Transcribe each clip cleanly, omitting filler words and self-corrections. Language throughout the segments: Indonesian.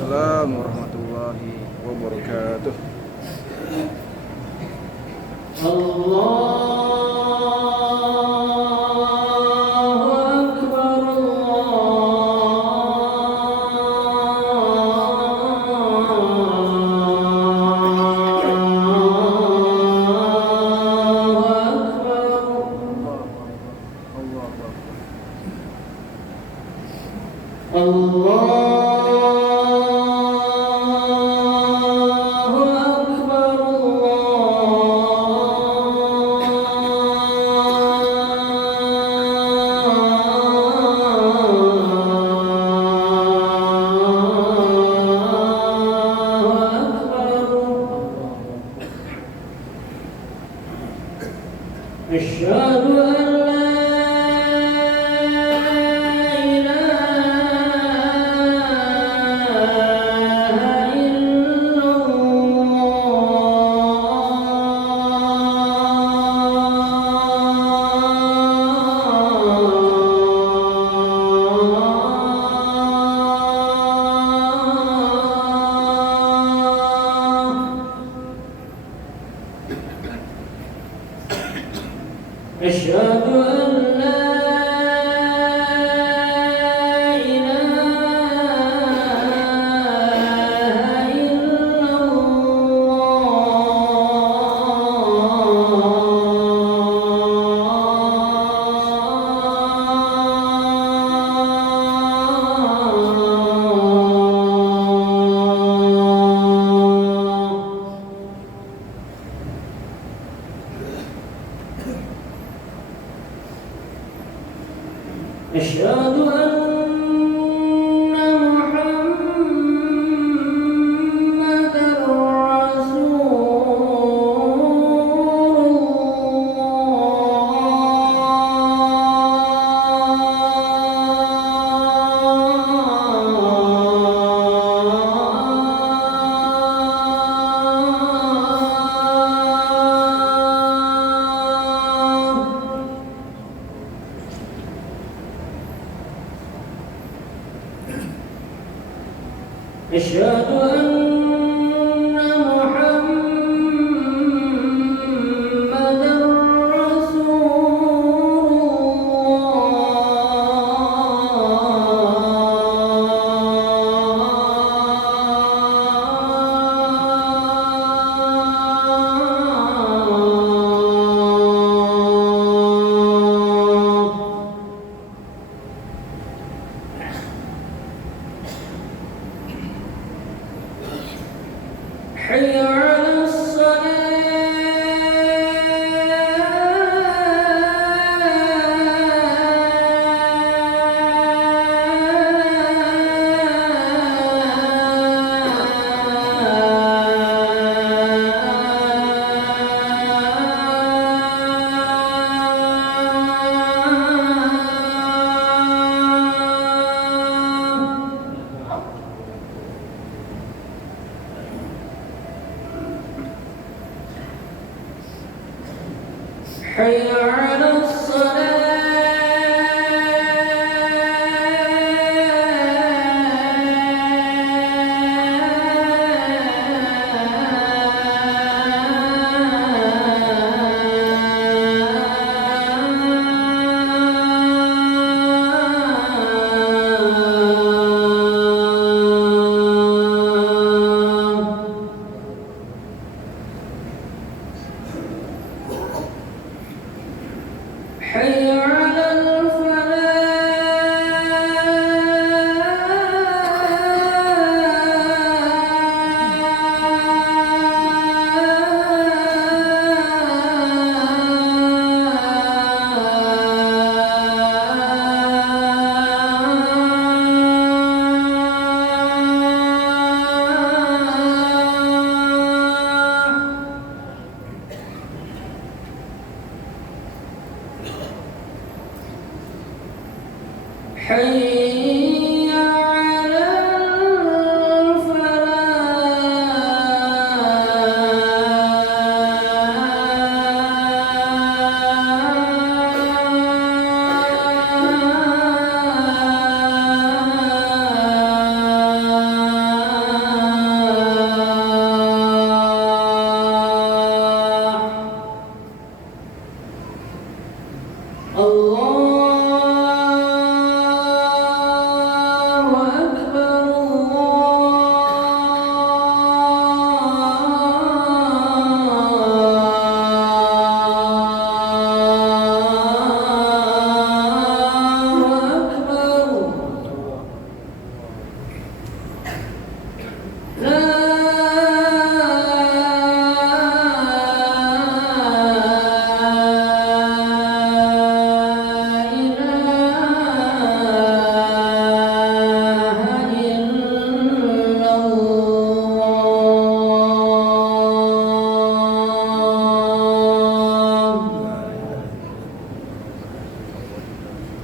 Waalaikumsalam warahmatullahi wabarakatuh.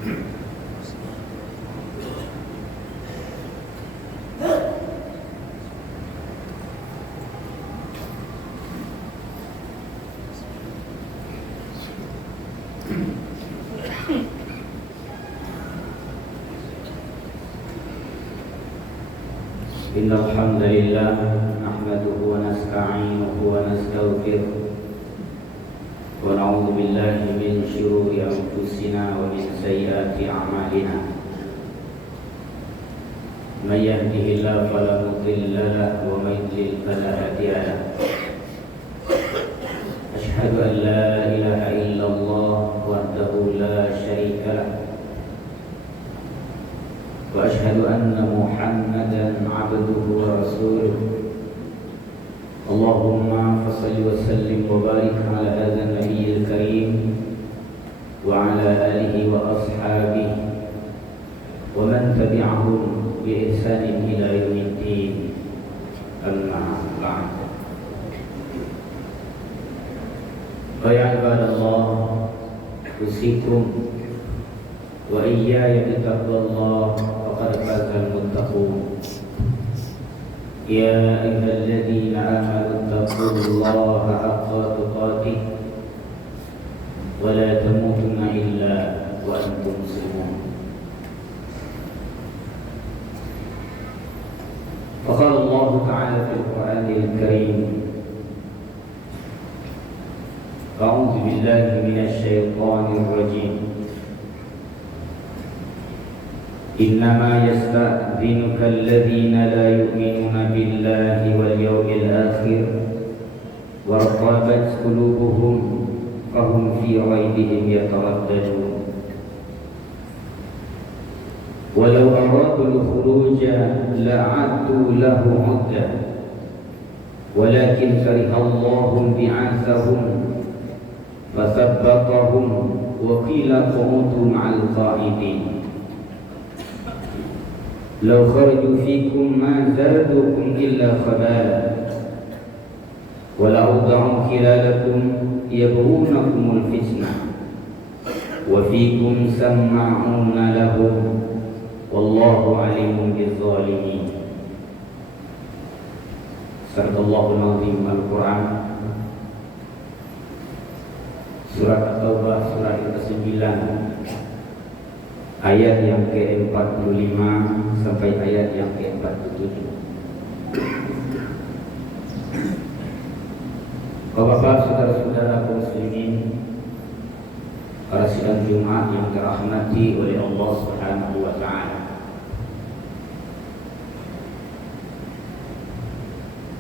إن الحمد لله نحمده ونستعينه ونستغفره ونعوذ بالله من شرور أنفسنا ومن سيئات أعمالنا من يهده الله فلا مضل له ومن يضلل فلا هادي له أشهد أن لا إله إلا الله وحده لا شريك له وأشهد أن محمدا عبده ورسوله اللهم فصل وسلم وبارك على هذا النبي الكريم وعلى آله وأصحابه ومن تبعهم بإحسان إلى يوم الدين أما بعد فيا عباد الله أوصيكم وإياي بتقوى الله فقد فاز المتقون يا أيها الذين آمنوا اتقوا الله حق تقاته ولا تموتن إلا وأنتم مسلمون فقال الله تعالى في القرآن الكريم أعوذ بالله من الشيطان الرجيم إنما يستأذنك الذين لا يؤمنون بالله واليوم الآخر وارتابت قلوبهم فهم في ريبهم يترددون ولو أرادوا الخروج لأعدوا له عدة ولكن كره الله بعثهم فثبطهم وقيل اقعدوا مع القاعدين لو خرجوا فيكم ما زادوكم إلا خبالا ولأوضعوا خلالكم يبغونكم الفتنة وفيكم سماعون لهم والله عليم بالظالمين صدق الله العظيم. Al-Quran Surat At-Taubah surat ke-9 ayat yang ke-45 sampai ayat yang ke-47. Bapak-bapak, saudara-saudara kaum muslimin, para sidang Jumat yang dirahmati oleh Allah Subhanahu wa taala.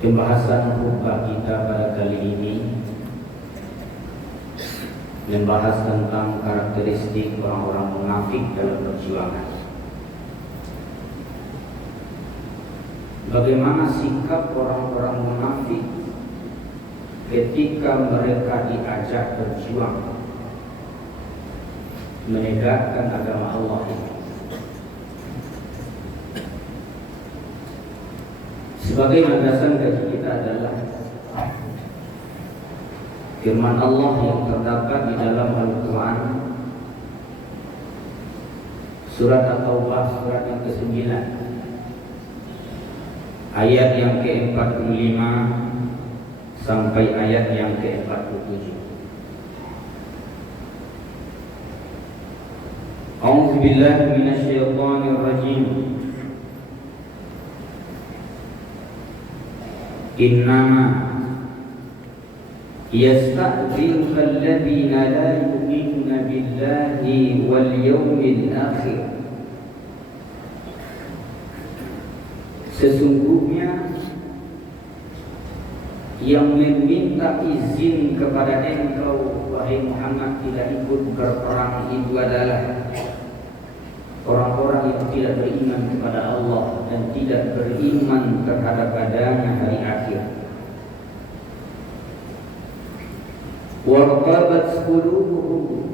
Pembahasan khutbah kita pada kali ini membahas tentang karakteristik orang-orang munafik dalam perjuangan. Bagaimana sikap orang-orang munafik ketika mereka diajak berjuang menegakkan agama Allah ini. Sebagai landasan bagi kita adalah firman Allah yang terdapat di dalam Al-Quran surat At-Taubah surat yang ke-9 ayat yang ke-45 sampai ayat yang ke-47. A'udzu billahi minasyaitonir rajim. Innama yasta'dhinuka alladhina la yu'minuna billahi wal yawmil akhir. Sesungguhnya yang meminta izin kepada engkau wahai Muhammad tidak ikut berperang itu adalah orang-orang yang tidak beriman kepada Allah dan tidak beriman terhadap adanya hari akhir. Warqabat qulubuhum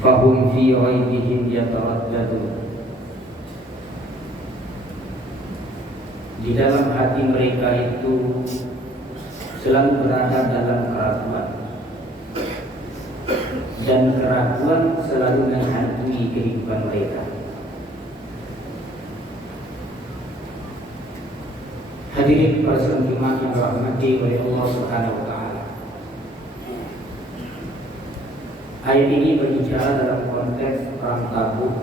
fahum fi raibihim yataraddadun. Di dalam hati mereka itu selalu berada dalam keraguan, dan keraguan selalu menghantui kehidupan mereka. Hadirin para jemaah yang dirahmati oleh Allah Subhanahu wa taala. Ayat ini berbicara dalam konteks perang Tabuk.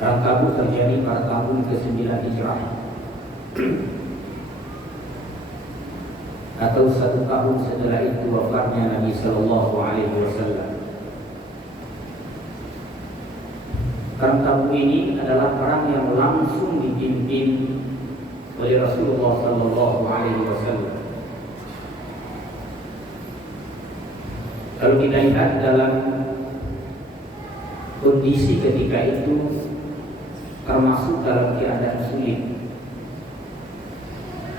Perang Tabuk terjadi pada tahun ke-9 Hijrah atau 1 tahun setelah itu wafatnya Nabi Sallallahu Alaihi Wasallam. Perang Tabuk ini adalah perang yang langsung dipimpin oleh Rasulullah Sallallahu Alaihi Wasallam. Kalau kita lihat dalam kondisi ketika itu, termasuk dalam keadaan sulit,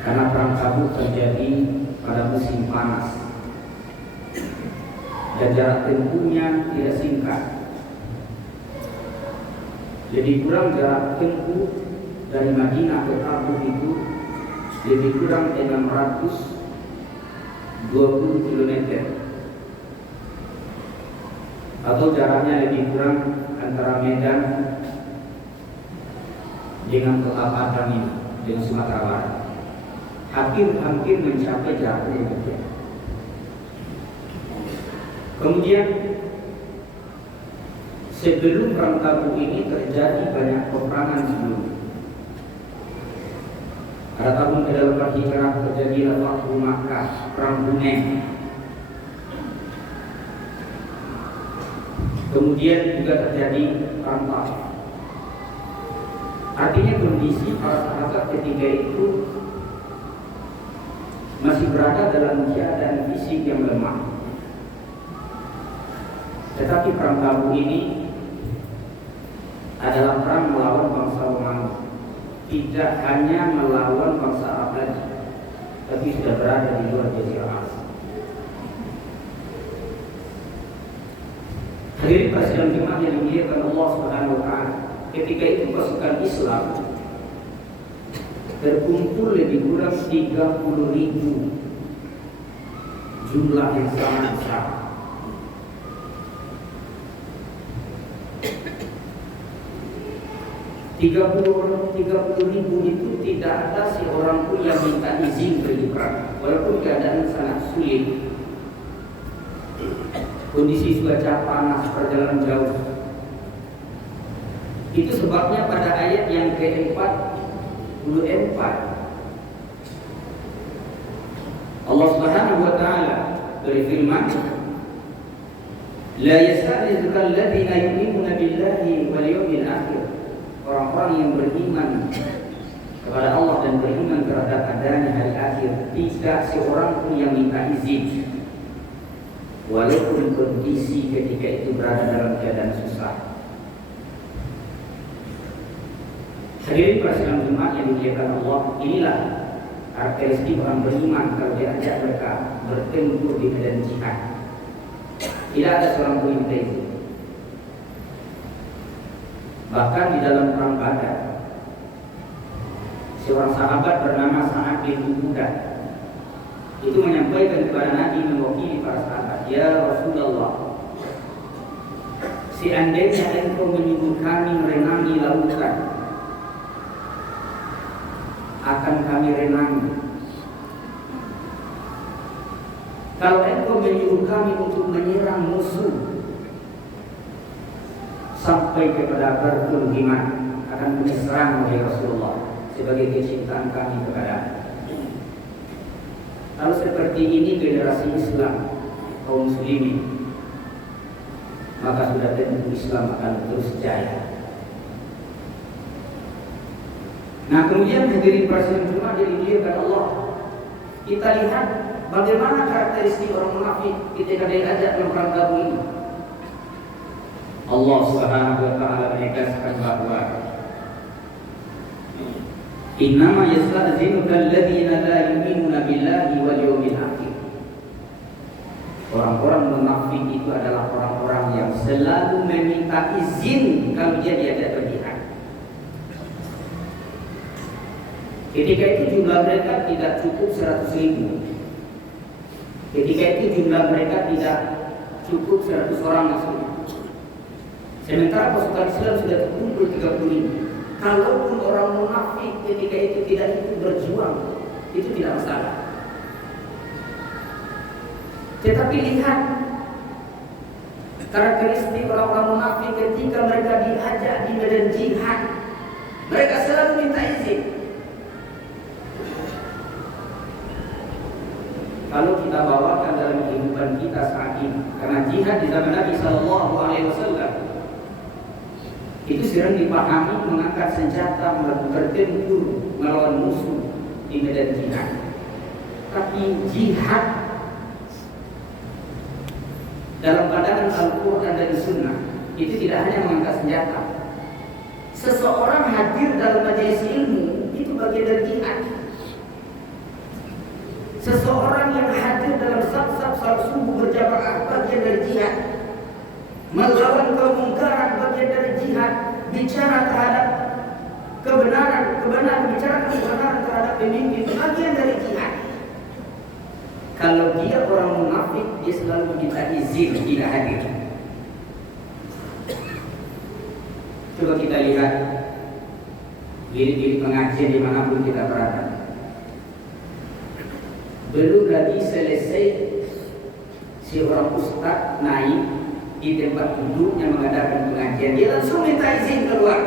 karena perang Tabuk terjadi pada musim panas dan jarak tempuhnya tidak singkat. Lebih kurang jarak tempuh dari Madinah ke Tabuk itu lebih kurang 620 km, atau jaraknya lebih kurang antara Medan dengan Kota Padang ini, dengan Sumatera Barat. Hampir mencapai jarak itu. Kemudian sebelum perang Tabuk ini terjadi banyak peperangan sebelumnya. Pada tahun ke-8 Hijrah terjadi Fathu Makkah, perang Hunain. Kemudian juga terjadi perang Taif. Artinya kondisi para sahabat ketika itu masih berada dalam keadaan fisik yang lemah. Tetapi perang Tabuk ini adalah perang melawan bangsa Romawi, tidak hanya melawan bangsa Arab lagi, tapi sudah berada di luar Jazirah Arab. Hadirin para jemaah yang dimuliakan Allah Subhanahu wa taala, ketika itu pasukan Islam terkumpul lebih kurang 30.000, jumlah yang sangat besar. Tiga puluh ribu itu tidak ada seorang pun yang minta izin pergi perang, walaupun keadaan sangat sulit. Kondisi cuaca panas, perjalanan jauh. Itu sebabnya pada ayat yang ke-44 Allah Subhanahu wa taala berfirman, la yasta'dhinuka alladziina yu'minuuna billahi wal yawmil akhir. Orang-orang yang beriman kepada Allah dan beriman terhadap adanya hari akhir, tidak seorang pun yang minta izin, walaupun kondisi ketika itu berada dalam keadaan susah. Hadirin para jemaah yang dimuliakan Allah, inilah karakteristik orang beriman kalau diajak mereka bertempur di medan jihad. Tidak ada seorang pun yang minta izin. Bahkan di dalam perang Badar, seorang sahabat bernama Sa'ad bin Ubadah itu menyampaikan kepada Nabi mewakili para sahabat, ya Rasulullah, seandainya engkau menyuruh kami merenangi lautan, akan kami renangi. Kalau engkau menyuruh kami untuk menyerang musuh sampai kepada perkemahan, akan kami serang oleh Rasulullah sebagai kecintaan kami kepada. Kalau seperti ini generasi Islam kaum muslimin, maka sudah tentu Islam akan terus jaya. Nah, kemudian hadirin para jemaah yang dimuliakan Allah, kita lihat bagaimana karakteristik orang munafik ketika diajak dalam perang Tabuk ini. Allah Subhanahu wa taala menegaskan bahwa innama yasta'dzinuka alladziina la yu'minuuna billahi wal yawmil akhir. Orang-orang munafik itu adalah orang-orang yang selalu meminta izin kalau dia diajak berjihad. Ketika itu jumlah mereka tidak cukup 100.000. Ketika itu jumlah mereka tidak cukup 100 orang maksudnya. Sementara pasukan Islam sudah terkumpul 30.000. Kalaupun orang munafik ketika itu tidak ikut berjuang, itu tidak masalah. Tetapi lihat karakteristik orang-orang munafik ketika mereka diajak di medan jihad, mereka selalu minta izin. Kalau kita bawakan dalam kehidupan kita saat ini, karena jihad di zaman Nabi Sallallahu Alaihi Wasallam itu sering dipahami mengangkat senjata, bertempur melawan musuh di medan jihad. Tapi jihad dalam pandangan Al-Quran dan Sunnah itu tidak hanya mengangkat senjata. Seseorang hadir dalam majelis ilmu itu bagian dari jihad. Seseorang yang hadir dalam saf-saf salat subuh berjamaah bagian dari jihad. Melawan kemungkaran bagian dari jihad. Bicara terhadap kebenaran, bicara kebenaran terhadap pemimpin bagian dari jihad. Kalau dia orang munafik, dia selalu meminta izin tidak hadir. Coba kita lihat diri pengajian dimanapun kita berada. Belum lagi selesai si orang ustaz naik di tempat duduknya mengadakan pengajian, dia langsung minta izin keluar.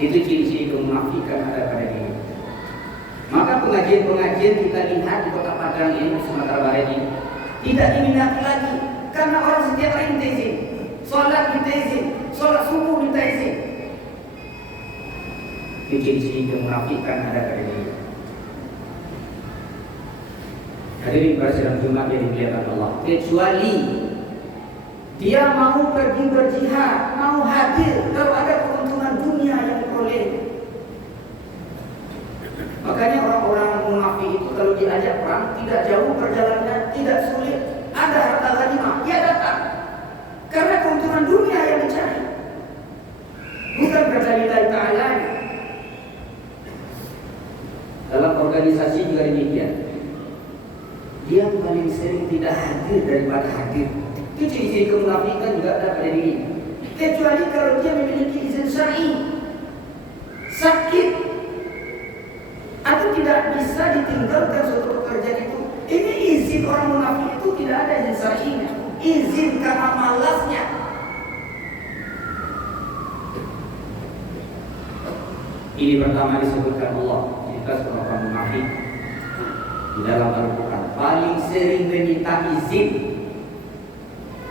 Itu ciri-ciri kemunafikan ada pada diri. Maka pengajian-pengajian kita lihat di Kota Padang ini, Sumatera Barat ini tidak diminati lagi, karena orang setiap hari minta izin, sholat minta izin, sholat subuh minta izin. Itu ciri-ciri kemunafikan ada pada diri. Hadirin pada sidang Jumat yang dimuliakan Allah, kecuali dia mau pergi berjihad, mau hadir kalau ada keuntungan dunia yang diperoleh. Makanya orang-orang munafik itu kalau diajak perang tidak jauh perjalanan, tidak sulit, ada harta ghanimah, dia datang karena keuntungan dunia yang dicari, bukan karena lillahi ta'ala. Dalam organisasi juga demikian. Dia paling sering tidak hadir daripada hadir. Itu ciri-ciri kemunafikan juga ada pada diri. Kecuali kalau dia memiliki izin syar'i, sakit, atau tidak bisa ditinggalkan suatu pekerjaan itu. Ini izin orang munafik itu tidak ada izin syar'inya. Izin karena malasnya. Ini pertama disebutkan Allah cerita seorang munafik di dalam Al-Quran paling sering meminta izin.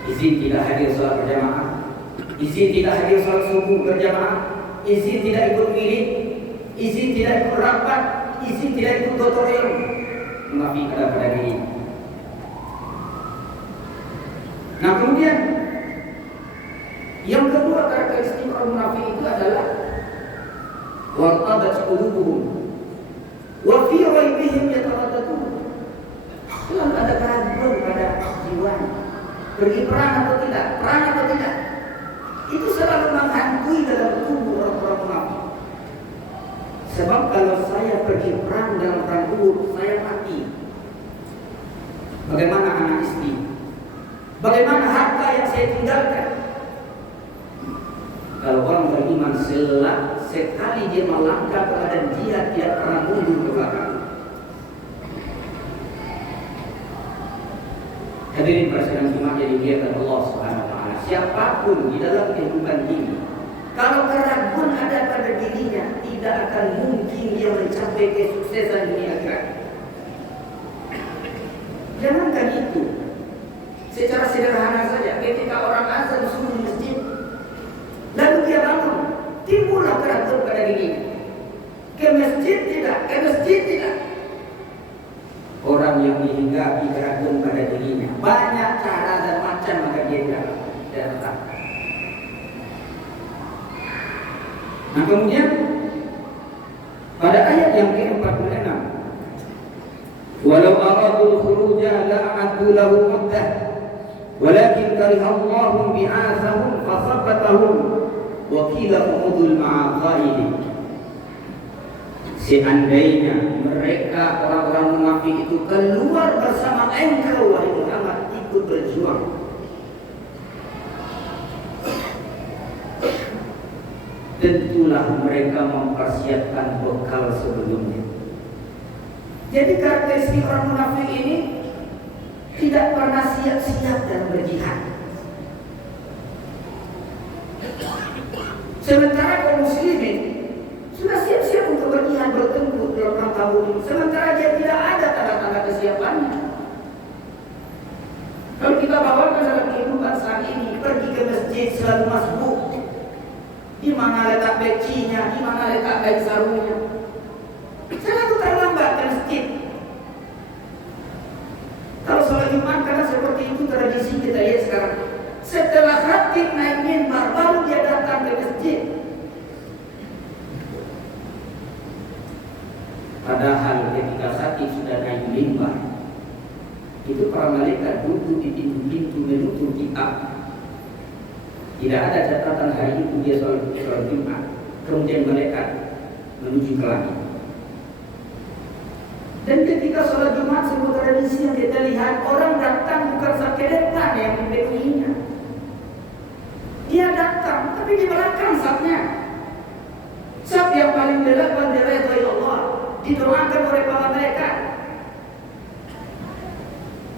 Izin tidak hadir sholat berjamaah, izin tidak hadir sholat subuh berjamaah, izin tidak ikut wirid, izin tidak ikut rapat, izin tidak ikut tutorial. Munafik ada pada diri. Nah kemudian yang kedua karakteristik orang munafik itu adalah wartabat qulubuhum wa fi raibihim yataraddadun. Selalu ada keraguan pada jiwanya. Pergi perang atau tidak, perang atau tidak, itu selalu menghantui dalam tubuh orang-orang munafik. Sebab kalau saya pergi perang dalam perang Uhud, saya mati. Bagaimana anak istri? Bagaimana harta yang saya tinggalkan? Kalau orang beriman sekali dia melangkah ke keadaan dia tidak pernah mundur ke belakang. Hadirin pada sidang Jumat yang dimuliakan Allah Subhanahu wa taala, siapapun di dalam kehidupan ini, kalau keraguan ada pada dirinya, tidak akan mungkin dia mencapai kesuksesan dunia akhirat. Jangankan itu, secara sederhana saja, ketika orang azan subuh di masjid, lalu dia bangun, timbullah keraguan pada dirinya. Ke masjid tidak. Orang yang dihinggapi keraguan pada dirinya, banyak cara dan macam maka dia datang. Nah kemudian pada ayat yang ke-46, walau aradul khuruja la'addu lahu muddah walakin karihallahu bi'athahum fasabbatahum wa qila umudul ma'aqaidi. Seandainya mereka orang-orang munafik itu keluar bersama engkau wahai Muhammad ikut berjuang, tentulah mereka mempersiapkan bekal sebelumnya. Jadi karakteristik orang munafik ini tidak pernah siap-siap dalam berjihad. Sementara kaum muslimin sudah siap-siap untuk berjihad, bertempur dalam perang Tabuk. Sementara dia tidak ada tanda-tanda kesiapannya. Kalau kita bawakan dalam kehidupan saat ini, pergi ke masjid selalu masbuk. Di mana letak pecinya, di mana letak kain sarungnya. Selalu terlambat ke masjid. Kalau sholat Jumat, karena seperti itu tradisi kita lihat sekarang. Setelah khatib naik mimbar, baru dia datang ke masjid. Padahal ketika khatib sudah naik mimbar, itu para malaikat duduk di pintu-pintu menutup kitab. Tidak ada catatan hari itu dia sholat Jumat. Kemudian malaikat menuju ke langit. Dan ketika sholat Jumat, sebuah tradisi yang kita lihat, orang datang bukan sampai depan yang mempenuhinya. Dia datang, tapi di belakang safnya. Saf yang paling depan diridhoi Allah, didoakan oleh para malaikat.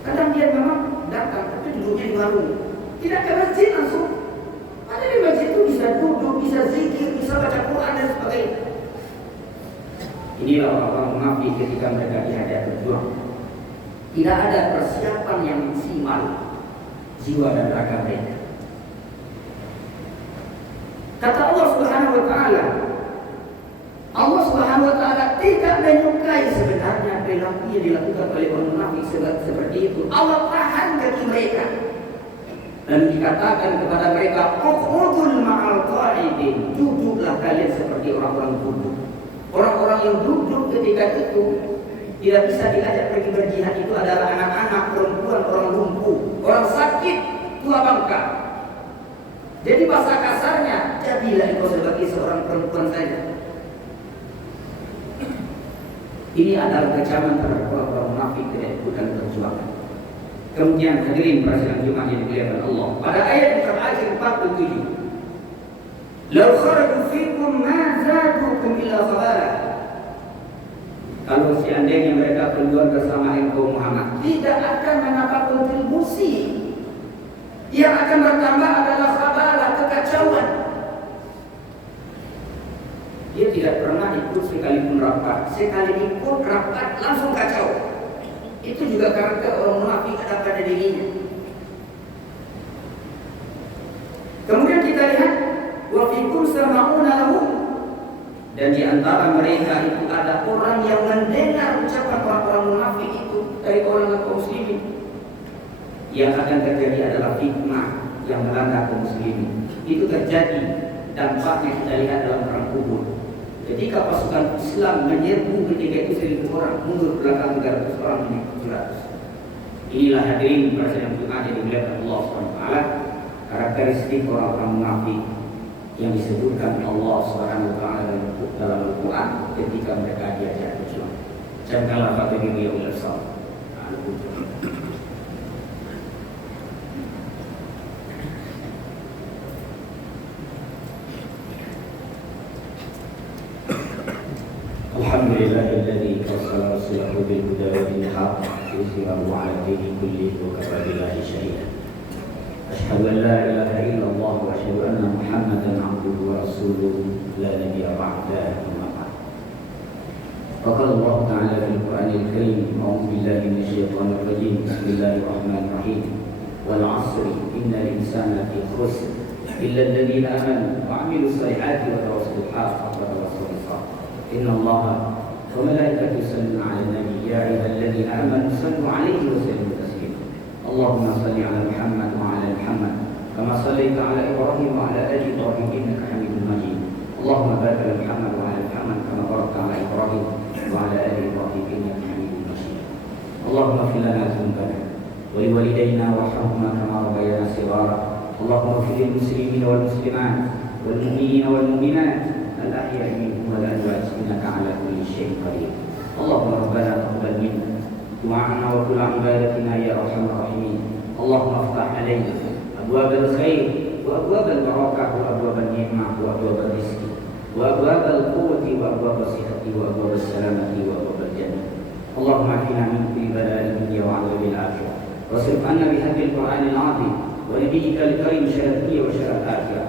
Kadang dia memang datang, tapi duduknya di warung. Tidak ke masjid langsung. Ada di masjid itu bisa duduk, bisa zikir, bisa baca Quran dan sebagainya. Inilah orang-orang munafik ketika mereka dihadap berjuang. Tidak ada persiapan yang maksimal jiwa dan raga mereka. Kata Allah Subhanahu wa taala, Allah Subhanahu wa taala tidak menyukai sebenarnya perilaku yang dilakukan oleh orang munafik seperti itu. Allah tahan kaki mereka. Dan dikatakan kepada mereka, uqudul ma'al qa'idin, duduklah kalian seperti orang-orang duduk. Orang-orang yang duduk ketika itu tidak bisa diajak pergi berjihad itu adalah anak-anak, perempuan, orang lumpuh, orang sakit, tua bangka. Jadi bahasa kasarnya, jadilah engkau sebagai seorang perempuan saja. Ini adalah kecaman terhadap orang-orang munafik tidak ikutan perjuangan. Kemudian hadirin perasaan Jumat yang dimuliakan Allah, pada ayat yang terakhir 47, "Law kharaju fikum ma zadukum illa khabala." Kalau seandainya mereka keluar bersama engkau Muhammad, tidak akan menambah kontribusi. Yang akan bertambah adalah khabala, kekacauan. Dia tidak pernah ikut sekalipun rapat. Sekali ikut rapat langsung kacau. Itu juga karakter orang munafik ada pada dirinya. Kemudian kita lihat wa fikum sama'una lahu, dan di antara mereka itu ada orang yang mendengar ucapan orang-orang munafik itu dari orang kaum muslimin. Yang akan terjadi adalah fitnah yang melanda kaum muslimin. Itu terjadi, dampaknya kita lihat dalam perang Uhud. Ketika pasukan Islam menyerbu ketika itu 1.000 orang, mundur belakang 300 orang menjadi 700. Inilah hadirin perasaan Jumat yang dimuliakan Allah SWT, karakteristik orang-orang munafik yang disebutkan Allah SWT dalam Al-Quran ketika mereka diajak berjuang. Janganlah fatihah ya ulil sal. Alhamdulillahilladzi arsala rasulahu bil huda wa dinil haqq liyudhhirahu 'ala dini kullihi wa kafa billahi shahidan. Asyhadu an la ilaha illallah wa asyhadu anna Muhammadan 'abduhu wa rasuluhu la nabiyya ba'dahu amma ba'd. Qala Allah ta'ala fil Qur'anil Karim, a'udzu billahi minasyaitonir rajim. Bismillahirrahmanirrahim. Wal 'ashri innal insana fi khusr illa alladhina amanu wa 'amilus salihati wa tawassaw bil haqqi wa tawassaw bis sabr. Inna Allah wa malaikatahu yusalluna 'alan nabi ya ayyuhalladzina amanu sallu 'alaihi wa sallimu taslima. Allahumma salli 'ala Muhammad wa 'ala Muhammad kama shallaita 'ala Ibrahim wa 'ala ali Ibrahim innaka Hamidum Majid. Allahumma barik 'ala Muhammad wa 'ala Muhammad kama barakta 'ala Ibrahim wa 'ala ali Ibrahim innaka Hamidum Majid. Allahumma ighfir lana dhunubana wa liwalidayna warhamhuma kama rabbayana shighara. Allahumma ighfir lil muslimina wal muslimat wal mu'minina wal mu'minat الأحياء منهم والأموات إنك على كل شيء قدير. اللهم ربنا تقبل منا دعاءنا وكل عبادتنا يا أرحم الراحمين. اللهم افتح علينا أبواب الخير وأبواب البركة وأبواب النعمة وأبواب الرزق وأبواب القوة وأبواب الصحة وأبواب السلامة وأبواب الجنة. اللهم اكفنا من كل بلاء الدنيا وعذاب الآخرة، واصرف عنا بحق القرآن العظيم ونبيك الكريم شر الدنيا وشر الآخرة.